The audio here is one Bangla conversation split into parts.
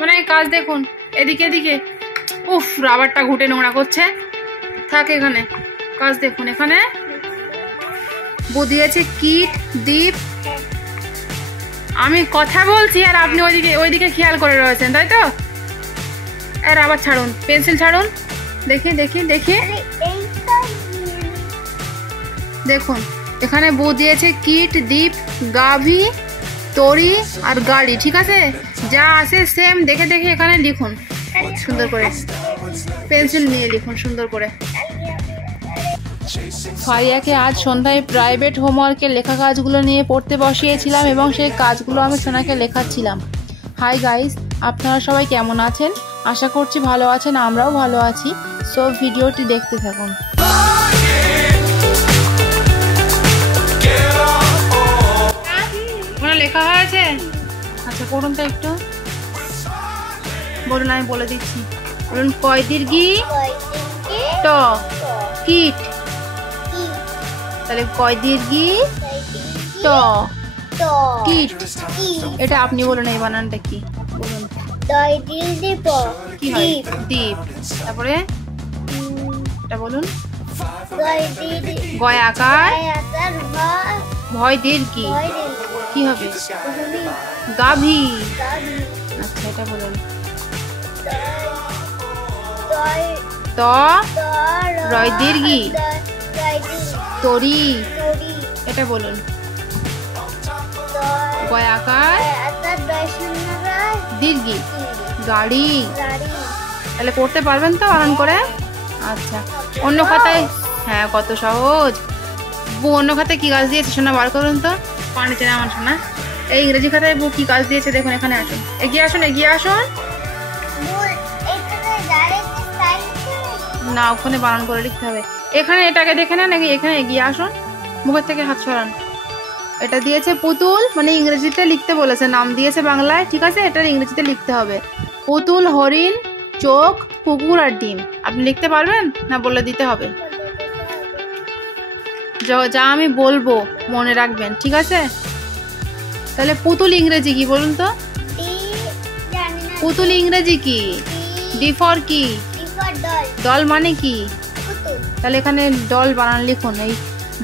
মানে কাজ দেখুন, এদিকে এদিকে। উফ, রাবারটা ঘুটে নোংরা করছে। থাক এখানে, কাজ দেখুন। এখানে বউ দিয়েছে কিট, দীপ। আমি কথা বলছি আর আপনি ওইদিকে খেয়াল করে রয়েছেন, তাই তো? আর আবার ছাড়ুন, পেন্সিল ছাড়ুন। দেখি দেখি দেখি, দেখুন এখানে বউ দিয়েছে কিট, দীপ, গাভী, তরি আর গাড়ি। ঠিক আছে, যা আছে সেম দেখে দেখে এখানে লিখুন সুন্দর করে। পেন্সিল নিয়ে লিখুন সুন্দর করে। ফারিয়াকে আজ সন্ধ্যায় প্রাইভেট হোমওয়ার্কের লেখা কাজগুলো নিয়ে পড়তে বসিয়েছিলাম এবং সেই কাজগুলো আমি সোনাকে লেখাচ্ছিলাম। হাই গাইস, আপনারা সবাই কেমন আছেন? আশা করছি ভালো আছেন, আমরাও ভালো আছি। সো ভিডিওটি দেখতে থাকুন। লেখা হয়েছে? আচ্ছা পড়ুন তো একটু, বলুন, আমি বলে দিচ্ছি। বলুন, কয় দীর্ঘি ট, কিট। তাহলে কয় দীর্ঘি ট, কিট। এটা আপনি বলুন, এই বানানটা কি বলুন? কি হয়? দীপ। তারপরে এটা বলুন, গয় আকার, ভয় দীর্ঘি, কি হবে? গাভী। আচ্ছা এটা বলুন, ত রয় দীর্ঘি, তরি। এটা বলুন, গয় আকার, দীর্ঘি, গাড়ি। তাহলে পড়তে পারবেন তো বানান করে? আচ্ছা, অন্য খাতায়, হ্যাঁ কত সহজ। অন্য খাতায় কি কাজ দিয়েছে শোনা, বার করুন তো। পানিতে না আমার শোনা, এই ইংরেজি খাতায় বউ কি কাজ দিয়েছে দেখুন। এখানে আসুন, এগিয়ে আসুন, এগিয়ে আসুন। না, ওখানে বানান করে লিখতে হবে। এখানে এটাকে দেখে না নাকি, এখানে এগিয়ে আসুন, মুখের থেকে হাত সরান। এটা দিয়েছে পুতুল, মানে ইংরেজিতে লিখতে বলেছে, নাম দিয়েছে বাংলায়। ঠিক আছে, এটা ইংরেজিতে লিখতে হবে। পুতুল, হরিণ, চোখ, কুকুর আর ডিম। আপনি লিখতে পারবেন না? বলে দিতে হবে। যা আমি বলবো মনে রাখবেন, ঠিক আছে? তাহলে পুতুল ইংরেজি কি বলুন তো? পুতুল ইংরেজি কি? ডি ফর কি? ডল মানে কি? তাহলে এখানে ডল বানান লিখুন। এই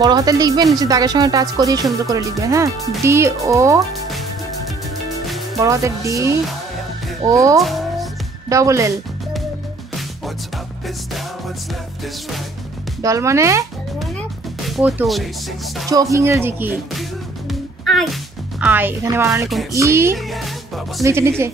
বড় হাতে লিখবেন, নিচে দাগের সঙ্গে টাচ করিয়ে সুন্দর করে লিখবেন। হ্যাঁ, ডি ও, বড় হাতের ডি ও ডবল এল। ডল মানে পুতুল। চোখ ইংরেজি কি? আই। এখানে বানান লিখুন ই, নিচে নিচে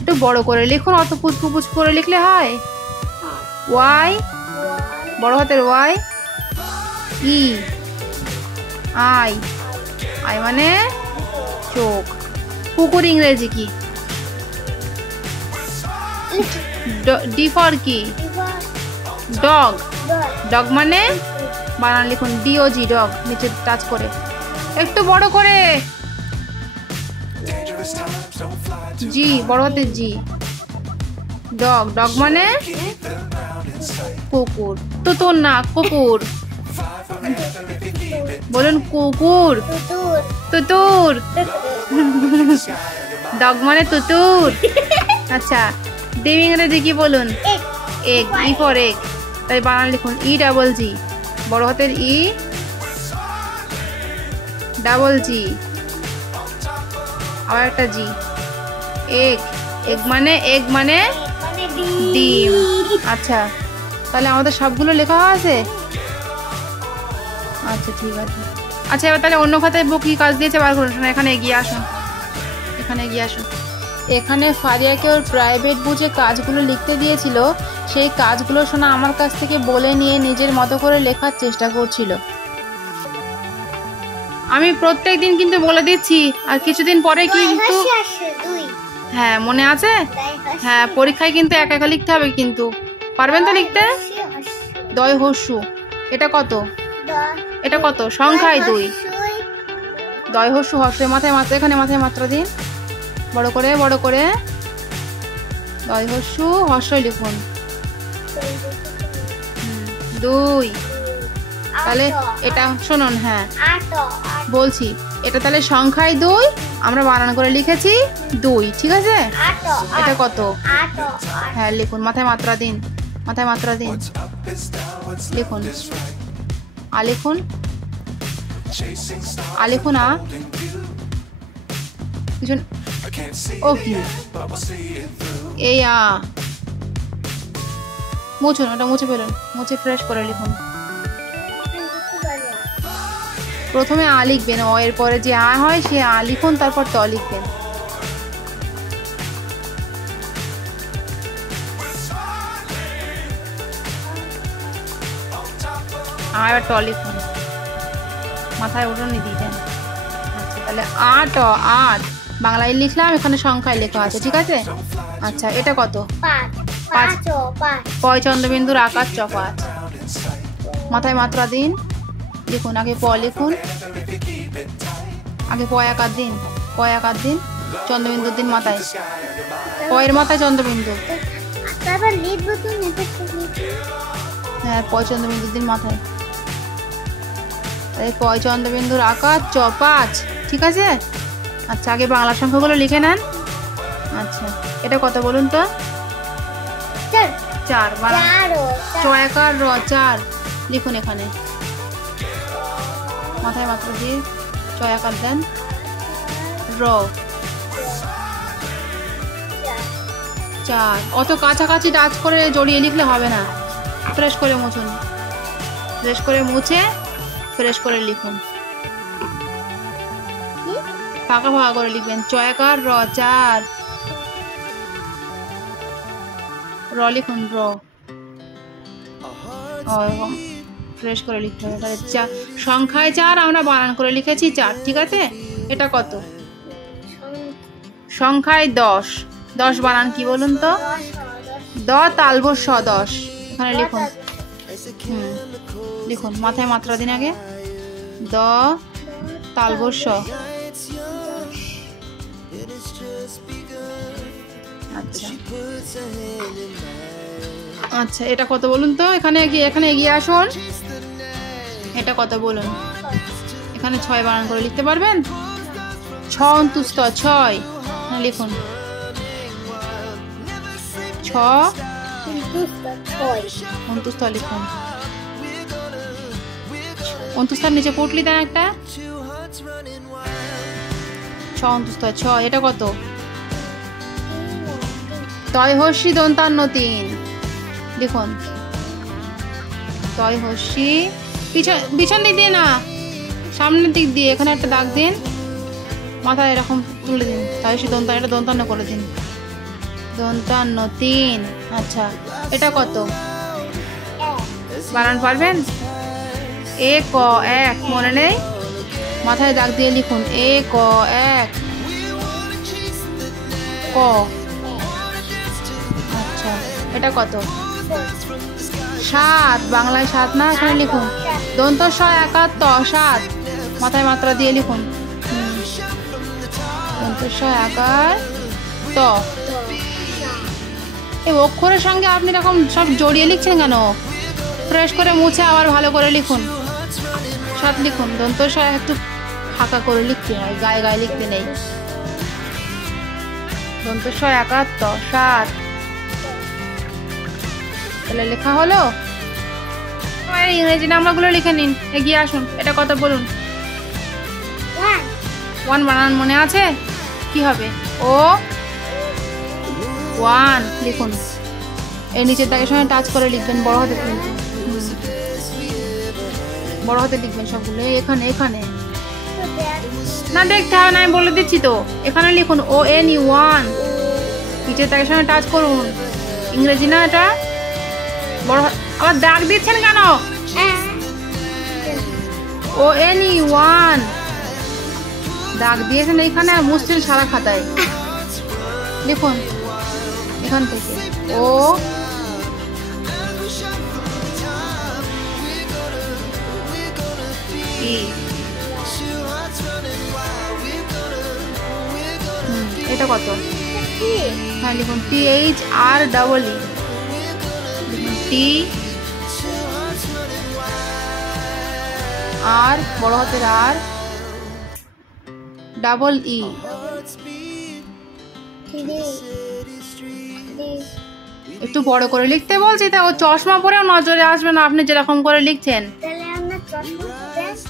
একটু বড় করে লিখুন, অত পুচকু পুচকু করে লিখলে হয়। ওয়াই, বড় হাতের ওয়াই, ই, আই। আই মানে চোখ। কুকুর ইংরেজি কি? ডি ফর কি? ডগ। ডগ মানে বানান লিখুন ডি ও জি, ডগ। নিচে টাচ করে একটু বড় করে, জি, বড় হাতের জি, ডগ। ডগ মানে কুকুর। তুতুর না, কুকুর। বলুন কুকুর, তুতুর। ডগ মানে তুতুর। আচ্ছা, ডিম ইংরেজি কি বলুন? এগ। E for egg. তাই বানান লিখুন ই ডাবল জি, বড় হাতের ই, ডাবল জি, আবার একটা জি। এগ। এগ মানে ডিম। আচ্ছা, তাহলে আমাদের সবগুলো লেখা আছে। আচ্ছা ঠিক আছে। আচ্ছা, এবার তাহলে অন্য খাতায় বউ কি কাজ দিয়েছে বার করুন। এখানে এগিয়ে আসুন, এখানে এগিয়ে আসুন। এখানে ফারিয়াকে ওর প্রাইভেট বুঝে কাজগুলো লিখতে দিয়েছিল, সেই কাজগুলো শোনা আমার কাছ থেকে বলে নিয়ে নিজের মতো করে লেখার চেষ্টা করছিল। আমি প্রত্যেক দিন কিন্তু বলে দিচ্ছি, আর কিছুদিন পরে কিন্তু, হ্যাঁ মনে আছে? হ্যাঁ, পরীক্ষায় কিন্তু একা একা লিখতে হবে কিন্তু। পারবেন তো লিখতে? দয় হস্যু, এটা কত? এটা কত? সংখ্যায় 2। দয় হস্যু, হস্যের মাথায় মাত্রা, এখানে মাথায় মাত্রা দিন বড় করে বড় করে। দয় হস্যু, হস্যই লিখুন 2। তাহলে এটা শুনুন, হ্যাঁ বলছি, এটা তাহলে সংখ্যায় 2, আমরা বানান করে লিখেছি 2, ঠিক আছে? এটা কত? হ্যাঁ লিখুন, মাথায় মাত্রা দিন, মাথায় মাত্রা দিন, লিখুন আ, লিখুন আ, লিখুন আ, কিছু ও কি এই আ, মুছুন ওটা, মুছে ফেলুন, মুছে ফ্রেশ করে লিখুন। প্রথমে আ লিখবেন, অ এর পরে যে আ হয় সে আ লিখুন, তারপর ত লিখবেন। এবার ট লিখুন, মাথায় উঠোনি দিতেন। আচ্ছা তাহলে আট, আট বাংলায় লিখলাম, এখানে সংখ্যায় লেখা আছে, ঠিক আছে? আচ্ছা এটা কত? 5। পয় চন্দ্রবিন্দুর আকার চ 5। মাথায় মাত্রা দিন, লিখুন, আগে প লিখুন, আগে পয় আকার দিন, পয় আকার দিন, চন্দ্রবিন্দুর দিন মাথায়, পয়ের মাথায় চন্দ্রবিন্দু, হ্যাঁ পয় চন্দ্রবিন্দুর দিন মাথায়, পয় চন্দ্রবিন্দুর আকার চ 5, ঠিক আছে? আচ্ছা আগে বাংলা সংখ্যাগুলো লিখে নেন। আচ্ছা এটা কত বলুন তো? 4। চ একার র 4 লিখুন, এখানে মাথায় মাত্র দিয়ে চ একার দেন, র 4। অত কাছাকাছি টাচ করে জড়িয়ে লিখলে হবে না, ফ্রেশ করে মুছুন, ফ্রেশ করে মুছে ফ্রেশ করে লিখুন, ফাঁকা ফাঁকা করে লিখবেন। চ একার র 4, র লিখুন, র ফ্রেশ করে লিখতে হবে। তাহলে সংখ্যায় 4, আমরা বানান করে লিখেছি 4, ঠিক আছে? এটা কত? সংখ্যায় 10। 10 বানান কি বলুন তো? দ তালব স 10, এখানে লিখুন, লিখুন, মাথায় মাত্রা দিন, আগে দ তালব স। আচ্ছা আচ্ছা এটা কত বলুন তো? এখানে এগিয়ে আসুন, এটা কত বলুন? এখানে 6 বানান করে লিখতে পারবেন? 6 অন্তুস্থ 6, লিখুন 6 অন্তুস্থ লিখুন, অন্তুস্থার নিচে পুটলি দেন একটা, 6 অন্তুস্থ 6। এটা কত? তয় হস্যি দন্তান্ন 3, লিখুন তয় হস্যি, পিছন দিক দিয়ে না, সামনের দিক দিয়ে, এখানে একটা দাগ দিন, মাথায় এরকম তুলে দিন, তয় হস্যি দন্তান্ন, এটা দন্তান্ন করে দিন, দন্তান্ন 3। আচ্ছা এটা কত বানান পারবেন? এ ক 1, মনে নেই? মাথায় দাগ দিয়ে লিখুন, এ ক 1 ক। আচ্ছা এটা কত? 7, বাংলায় 7 না, এখানে লিখুন দন্ত স একার ত 7, মাথায় মাত্রা দিয়ে লিখুন, দন্ত স একার ত। এই অক্ষরের সঙ্গে আপনি এরকম সব জড়িয়ে লিখছেন কেন? ফ্রেশ করে মুছে আবার ভালো করে লিখুন, 7 লিখুন, দন্ত স একটু ফাঁকা করে লিখতে হয়, গায়ে গায়ে লিখতে নেই, দন্ত স একার ত 7। তাহলে লেখা হলো। ইংরেজি নাম্বারগুলো লিখে নিন, এগিয়ে আসুন। এটা কত বলুন? 1 বানান মনে আছে? কি হবে? ও 1 লিখুন, এর নিচের দাগের সঙ্গে টাচ করে লিখবেন, বড় হাতে বড় হাতে লিখবেন সবগুলো। এখানে এখানে না দেখতে হবে না, আমি বলে দিচ্ছি তো, এখানে লিখুন ও এন ইউ 1, নিচের দাগের সঙ্গে টাচ করুন, ইংরেজি না এটা, বড়। আবার দাগ দিচ্ছেন কেন? ও এন ই 1 দাগ দিয়েছেন এইখানে, আর মুছছেন সারা খাতায়, লিখুন এখান থেকে ও এটা কত? হ্যাঁ লিখুন THREE, টি আর, বড় হাতের আর, ডাবল ই। একটু বড় করে লিখতে বলছি, তা ও চশমা পরেও নজরে আসবে না আপনি যেরকম করে লিখছেন।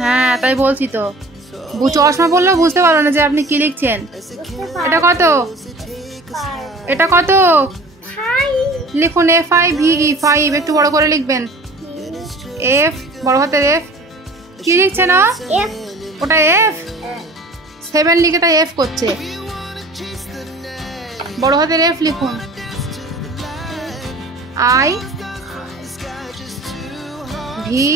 হ্যাঁ তাই বলছি তো, চশমা পরলেও বুঝতে পারো না যে আপনি কি লিখছেন। এটা কত? এটা কত? লিখুন FIVE 5। একটু বড় করে লিখবেন। এফ, বড় হাতের এফ। কি লিখছে না? ওটা এফ। 7 লিখে তাই এফ করছে। বড় হাতের এফ লিখুন। IVE।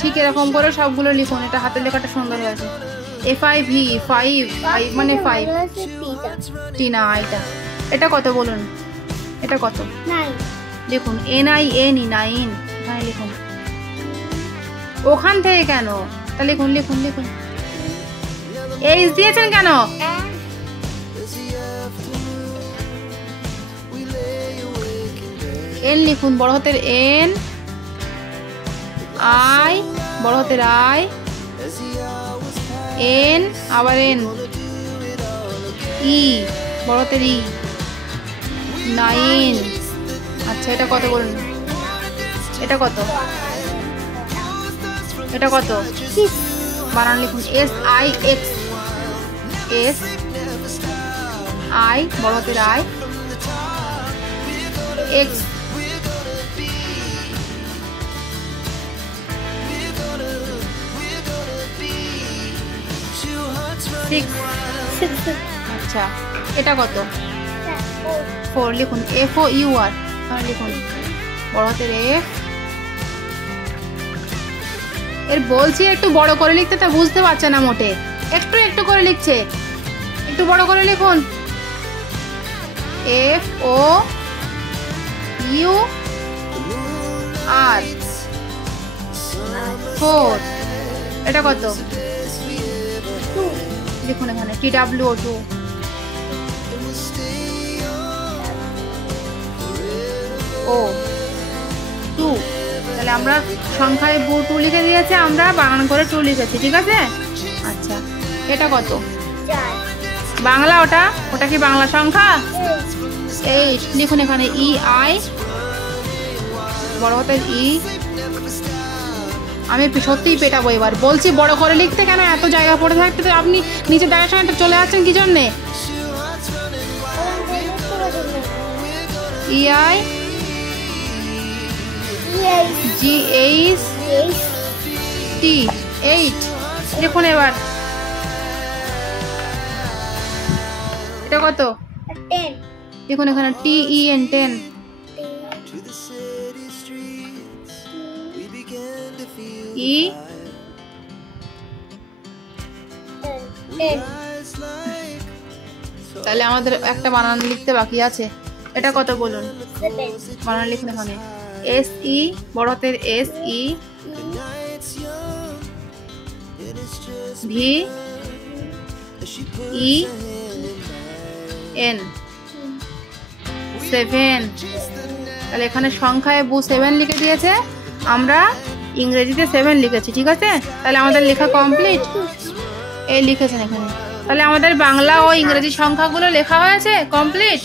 ঠিক এরকম করে সবগুলো লিখুন। এটা হাতের লেখাটা সুন্দর হয়েছে। FIVE 5 মানে 5। টিনা এটা। এটা কত বলুন? এটা কত? লিখুন NINE 9। এখানে লিখুন। ওখান থেকে কেন? তা লিখুন লিখুন লিখুন। এইচ দিয়েছেন কেন? এন লিখুন, বড় হাতের এন। আই, বড় হাতের আই। এন, আবার এন। ই, বড় হাতের ই। 9। আচ্ছা এটা কত বলুন? এটা কত? এটা কত? বানান লিখুন। SIX। SI, বড় হাতের আই। X। 6। আচ্ছা এটা কত? 4 লিখুন। FOUR। লিখুন বড় হাতের এফ। এর বলছি একটু বড় করে লিখতে, তা বুঝতে পারছে না মোটে। একটু একটু করে লিখছে। একটু বড় করে লিখুন। FOUR 4। এটা কত? লিখুন এখানে TWO2। ও 2। তাহলে আমরা সংখ্যায় 2 লিখে দিয়েছে, আমরা বানান করে 2 লিখেছি। ঠিক আছে। আচ্ছা এটা কত? বাংলা ওটা? ওটা কি বাংলা সংখ্যা? 8 লিখুন এখানে। EI, বড় হাতের ই। আমি সত্যিই পেটাবো এবার। বলছি বড় করে লিখতে কেন? এত জায়গা পড়ে থাকতে তো আপনি নিচে দাঁড়ার সময় চলে যাচ্ছেন কি জন্যে? EI GHT 8 লিখুন এবার। এটা কত? লিখুন এখানে TEN 10। E তাহলে আমাদের একটা বানান লিখতে বাকি আছে। এটা কত বলুন? বানান লিখুন এখানে। SE, বড় হাতের SE। VEN। সেভেন। তাহলে এখানে সংখ্যায় 7 লিখে দিয়েছে, আমরা ইংরেজিতে 7 লিখেছি। ঠিক আছে। তাহলে আমাদের লেখা কমপ্লিট। এই লিখেছেন এখানে। তাহলে আমাদের বাংলা ও ইংরেজি সংখ্যাগুলো লেখা হয়েছে কমপ্লিট।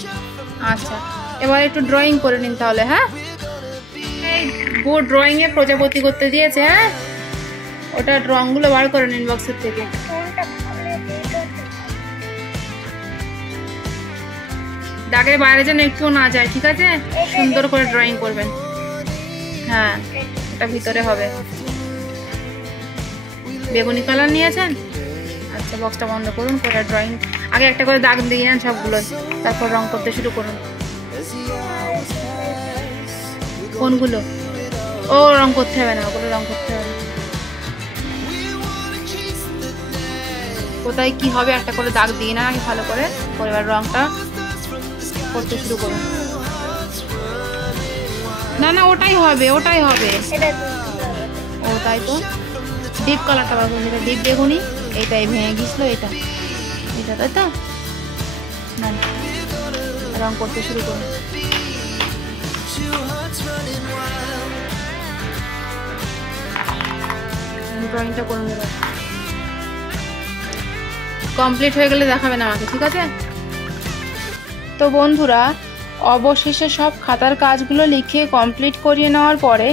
আচ্ছা এবার একটু ড্রয়িং করে নিন তাহলে। হ্যাঁ এই বোর্ড ড্রয়িংয়ে প্রজাপতি করতে দিয়েছে। হ্যাঁ ওটা রঙগুলো বার করে নিন বক্সের থেকে। দাগের বাইরে যেন একটু না যায়। ঠিক আছে। সুন্দর করে ড্রয়িং করবেন। হ্যাঁ এটা ভিতরে হবে। বেগুনি কালার নিয়েছেন? আচ্ছা বক্সটা বন্ধ করুন, করে ড্রয়িং আগে একটা করে দাগ দিয়ে নেন সবগুলো, তারপর রং করতে শুরু করুন। কোনগুলো? ও রং করতে হবে না, ওগুলো রং করতে হবে। কোথায় কি হবে একটা করে দাগ দিয়ে না আগে ভালো করে, এবার রংটা করতে শুরু করুন। না না ওটাই হবে, ওটাই হবে। ও তাই তো। ডিপ কালারটা বার করুন, এটা ডিপ বেগুনি। এইটাই ভেঙে গেছিল, এটা এটা তাই তো। না রং করতে শুরু করুন। ড্রয়িংটা করে নেব। কমপ্লিট হয়ে গেলে দেখাবেন আমাকে, ঠিক আছে? তো বন্ধুরা, অবশেষে সব খাতার কাজগুলো লিখে কমপ্লিট করিয়ে নেওয়ার পরে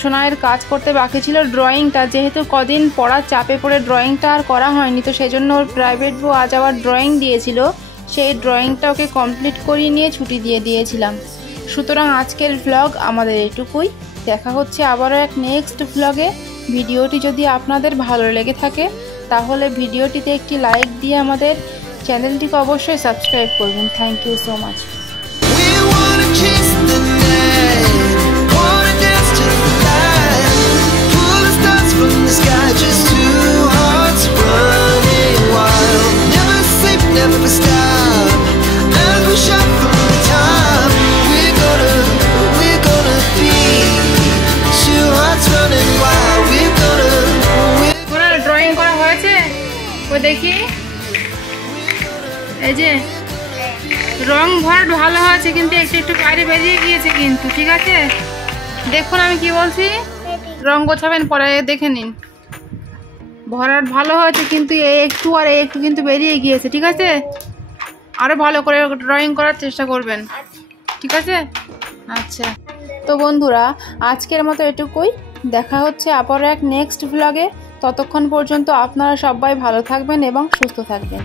সোনাইয়ের কাজ করতে বাকি ছিল ড্রয়িংটা। যেহেতু কদিন পড়ার চাপে পড়ে ড্রয়িংটা আর করা হয়নি, তো সেই জন্য ওর প্রাইভেট বউ আজ আবার ড্রয়িং দিয়েছিল, সেই ড্রয়িংটা ওকে কমপ্লিট করিয়ে নিয়ে ছুটি দিয়ে দিয়েছিলাম। সুতরাং আজকের ভ্লগ আমাদের এটুকুই। দেখা হচ্ছে আবারও এক নেক্সট ভ্লগে। ভিডিওটি যদি আপনাদের ভালো লেগে থাকে তাহলে ভিডিওটিতে একটি লাইক দিয়ে আমাদের চ্যানেলটিকে অবশ্যই সাবস্ক্রাইব করবেন। Thank you so much. দেখি, এই যে রং ভরাট ভালো হয়েছে, কিন্তু একটু একটু বাইরে বেরিয়ে গিয়েছে কিন্তু, ঠিক আছে? দেখুন আমি কি বলছি, রং গোছাবেন পরে, দেখে নিন। ভরাট ভালো হয়েছে কিন্তু এই একটু আর এই একটু কিন্তু বেরিয়ে গিয়েছে, ঠিক আছে? আরো ভালো করে ড্রয়িং করার চেষ্টা করবেন, ঠিক আছে? আচ্ছা, তো বন্ধুরা আজকের মতো এটুকুই। দেখা হচ্ছে আবার এক নেক্সট ভ্লগে। ততক্ষণ পর্যন্ত আপনারা সবাই ভালো থাকবেন এবং সুস্থ থাকবেন।